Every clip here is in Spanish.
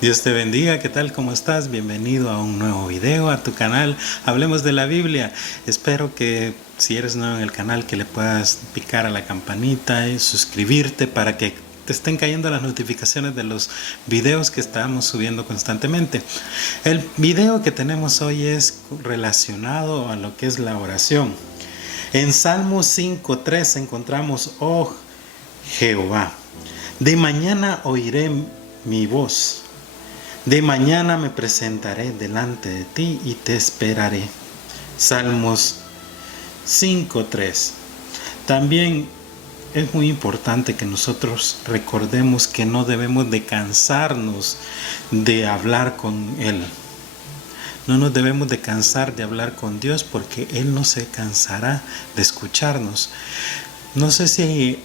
Dios te bendiga, ¿qué tal? ¿Cómo estás? Bienvenido a un nuevo video, a tu canal Hablemos de la Biblia. Espero que si eres nuevo en el canal que le puedas picar a la campanita y suscribirte para que te estén cayendo las notificaciones de los videos que estamos subiendo constantemente. El video que tenemos hoy es relacionado a lo que es la oración. En Salmo 5:3 encontramos: oh Jehová, de mañana oiré mi voz. De mañana me presentaré delante de ti y te esperaré. Salmos 5:3. También es muy importante que nosotros recordemos que no debemos de cansarnos de hablar con Él. No nos debemos de cansar de hablar con Dios, porque Él no se cansará de escucharnos. No sé si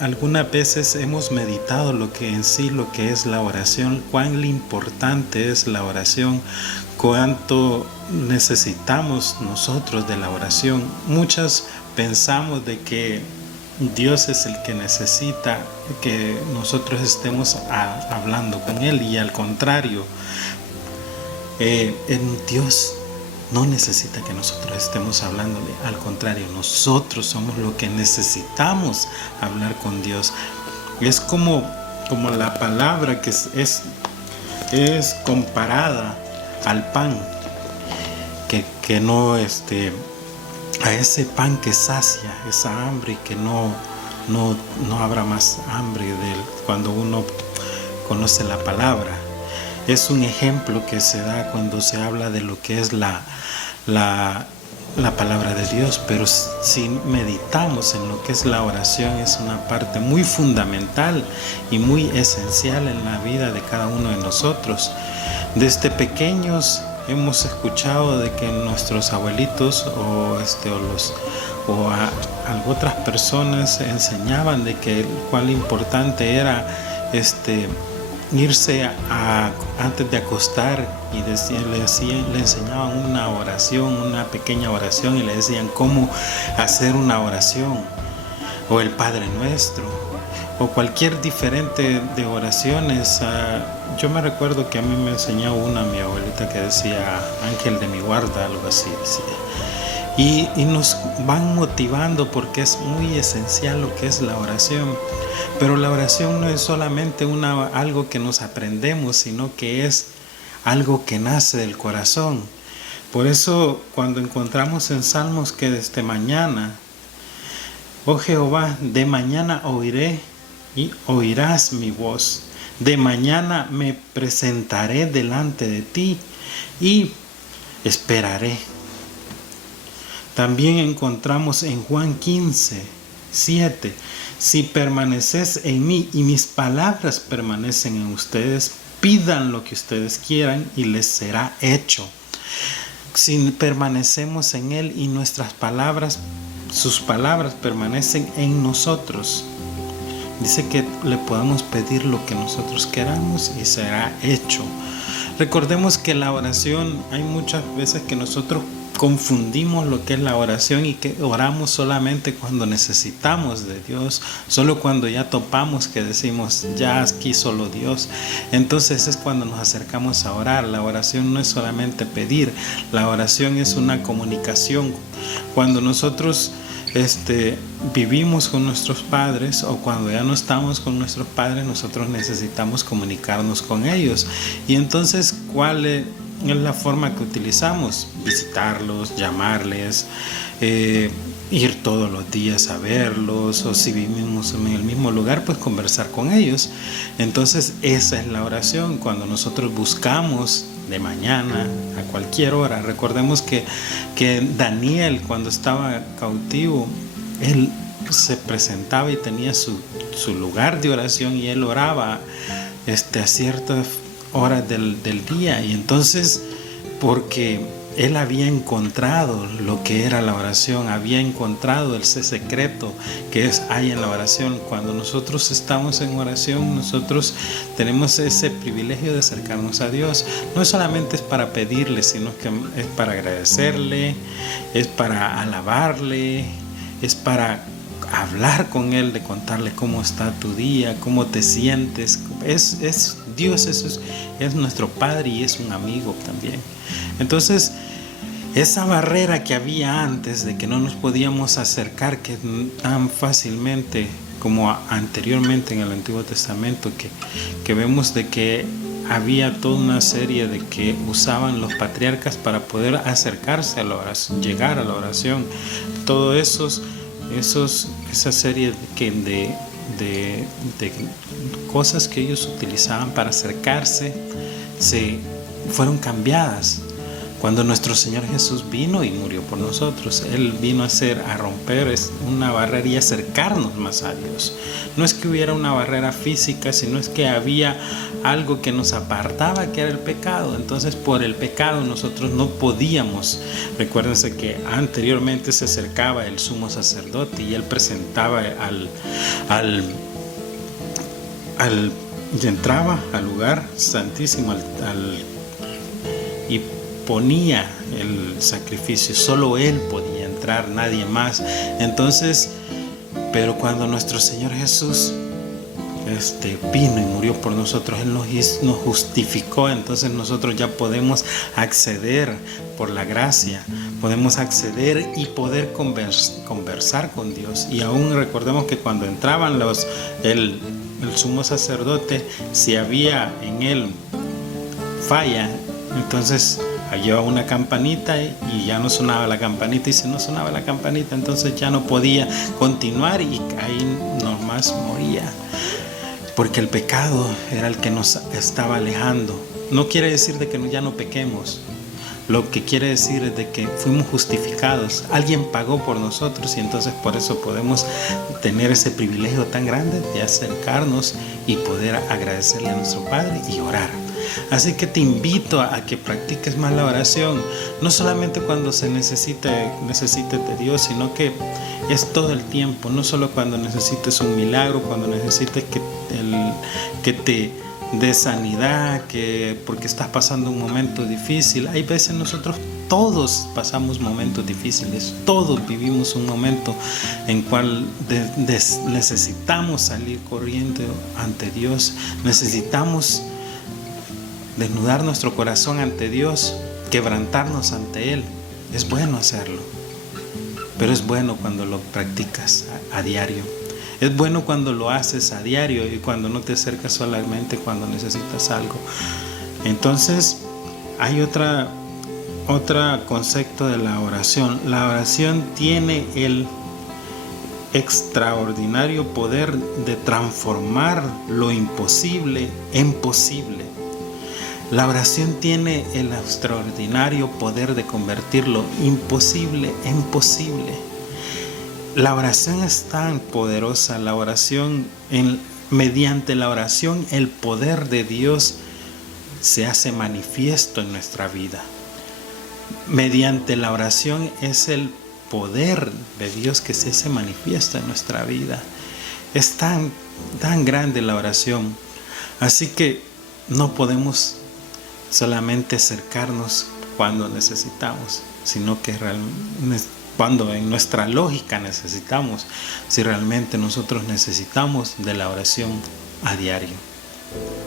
algunas veces hemos meditado lo que es la oración, cuán importante es la oración, cuánto necesitamos nosotros de la oración. Muchas pensamos de que Dios es el que necesita que nosotros estemos hablando con Él, y al contrario, Dios no necesita que nosotros estemos hablándole. Al contrario, nosotros somos los que necesitamos hablar con Dios. Es como la palabra que es comparada al pan, que no a ese pan que sacia esa hambre, y que no habrá más hambre cuando uno conoce la palabra. Es un ejemplo que se da cuando se habla de lo que es la palabra de Dios. Pero si meditamos en lo que es la oración, es una parte muy fundamental y muy esencial en la vida de cada uno de nosotros. Desde pequeños hemos escuchado de que nuestros abuelitos o otras personas enseñaban de que cuán importante era irse antes de acostar, y le enseñaban una oración, una pequeña oración, y le decían cómo hacer una oración, o el Padre Nuestro, o cualquier diferente de oraciones. Yo me recuerdo que a mí me enseñó mi abuelita, que decía: Ángel de mi guarda, algo así decía. Y nos van motivando, porque es muy esencial lo que es la oración. Pero la oración no es solamente algo que nos aprendemos, sino que es algo que nace del corazón. Por eso, cuando encontramos en Salmos que desde mañana, oh Jehová, de mañana oiré y oirás mi voz. De mañana me presentaré delante de ti y esperaré. También encontramos en Juan 15:7: si permaneces en mí y mis palabras permanecen en ustedes, pidan lo que ustedes quieran y les será hecho. Si permanecemos en Él y sus palabras permanecen en nosotros, dice que le podemos pedir lo que nosotros queramos y será hecho. Recordemos que la oración, hay muchas veces que nosotros confundimos lo que es la oración, y que oramos solamente cuando necesitamos de Dios, solo cuando ya topamos, que decimos: ya aquí solo Dios. Entonces es cuando nos acercamos a orar. La oración no es solamente pedir, la oración es una comunicación. Cuando nosotros vivimos con nuestros padres, o cuando ya no estamos con nuestros padres, nosotros necesitamos comunicarnos con ellos. Y entonces, ¿cuál es la forma que utilizamos? Visitarlos, llamarles, ir todos los días a verlos, o si vivimos en el mismo lugar, pues conversar con ellos. Entonces esa es la oración, cuando nosotros buscamos de mañana, a cualquier hora. Recordemos que Daniel, cuando estaba cautivo, él se presentaba y tenía su lugar de oración, y él oraba a ciertas horas del día. Y entonces, porque él había encontrado lo que era la oración, había encontrado ese secreto que hay en la oración. Cuando nosotros estamos en oración, nosotros tenemos ese privilegio de acercarnos a Dios. No solamente es para pedirle, sino que es para agradecerle, es para alabarle, es para hablar con Él, de contarle cómo está tu día, cómo te sientes. Es Dios es nuestro Padre y es un amigo también. Entonces, esa barrera que había antes de que no nos podíamos acercar que tan fácilmente como anteriormente en el Antiguo Testamento, que vemos de que había toda una serie de que usaban los patriarcas para poder acercarse a la oración, llegar a la oración. Todo esa serie de cosas que ellos utilizaban para acercarse se fueron cambiadas cuando nuestro Señor Jesús vino y murió por nosotros. Él vino a romper una barrera y acercarnos más a Dios. No es que hubiera una barrera física, sino es que había algo que nos apartaba, que era el pecado. Entonces, por el pecado nosotros no podíamos. Recuérdense que anteriormente se acercaba el sumo sacerdote y él presentaba y entraba al lugar santísimo y ponía el sacrificio. Solo él podía entrar, nadie más. Entonces, pero cuando nuestro Señor Jesús vino y murió por nosotros, Él nos justificó. Entonces nosotros ya podemos acceder por la gracia, podemos acceder y poder conversar con Dios. Y aún recordemos que cuando entraban el sumo sacerdote, si había en él falla, entonces llevaba una campanita y ya no sonaba la campanita, y si no sonaba la campanita, entonces ya no podía continuar y ahí nomás moría, porque el pecado era el que nos estaba alejando. No quiere decir de que ya no pequemos, lo que quiere decir es de que fuimos justificados, alguien pagó por nosotros, y entonces por eso podemos tener ese privilegio tan grande de acercarnos y poder agradecerle a nuestro Padre y orar. Así que te invito a que practiques más la oración, no solamente cuando se necesite de Dios, sino que es todo el tiempo, no solo cuando necesites un milagro, cuando necesites que te dé sanidad, porque estás pasando un momento difícil. Hay veces nosotros todos pasamos momentos difíciles, todos vivimos un momento en cual necesitamos salir corriendo ante Dios, necesitamos desnudar nuestro corazón ante Dios, quebrantarnos ante Él. Es bueno hacerlo, pero es bueno cuando lo practicas a diario. Es bueno cuando lo haces a diario y cuando no te acercas solamente cuando necesitas algo. Entonces, hay otro concepto de la oración. La oración tiene el extraordinario poder de transformar lo imposible en posible. La oración tiene el extraordinario poder de convertir lo imposible en posible. La oración es tan poderosa. Mediante la oración, el poder de Dios se hace manifiesto en nuestra vida. Mediante la oración es el poder de Dios que se hace manifiesto en nuestra vida. Es tan grande la oración. Así que no podemos solamente acercarnos cuando necesitamos, sino que cuando en nuestra lógica necesitamos, si realmente nosotros necesitamos de la oración a diario,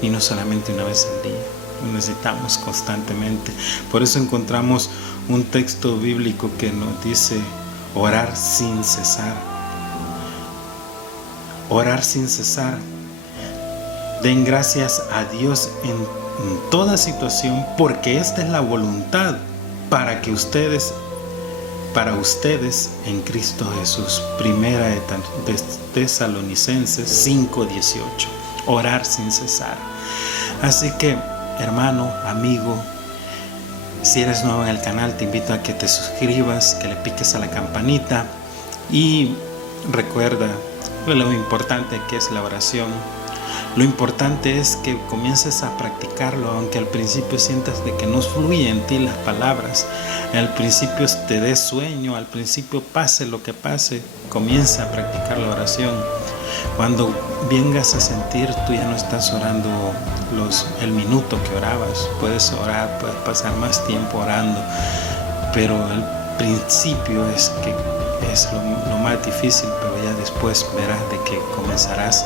y no solamente una vez al día, lo necesitamos constantemente. Por eso encontramos un texto bíblico que nos dice orar sin cesar. Orar sin cesar. Den gracias a Dios en toda situación, porque esta es la voluntad para ustedes en Cristo Jesús. Primera de Tesalonicenses 5:18. Orar sin cesar. Así que, hermano, amigo, si eres nuevo en el canal, te invito a que te suscribas, que le piques a la campanita y recuerda lo importante que es la oración. Lo importante es que comiences a practicarlo, aunque al principio sientas de que no fluye en ti las palabras, al principio te dé sueño, al principio pase lo que pase, comienza a practicar la oración. Cuando vengas a sentir, tú ya no estás orando el minuto que orabas, puedes orar, puedes pasar más tiempo orando, pero el principio es lo más difícil, pero ya después verás de que comenzarás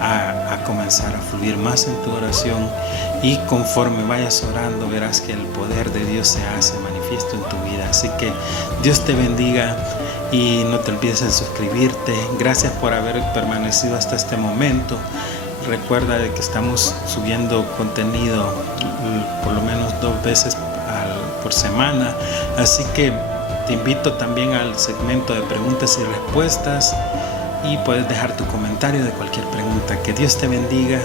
a comenzar a fluir más en tu oración, y conforme vayas orando verás que el poder de Dios se hace manifiesto en tu vida. Así que Dios te bendiga y no te olvides de suscribirte. Gracias por haber permanecido hasta este momento. Recuerda de que estamos subiendo contenido por lo menos 2 veces por semana, así que te invito también al segmento de preguntas y respuestas y puedes dejar tu comentario de cualquier pregunta. Que Dios te bendiga.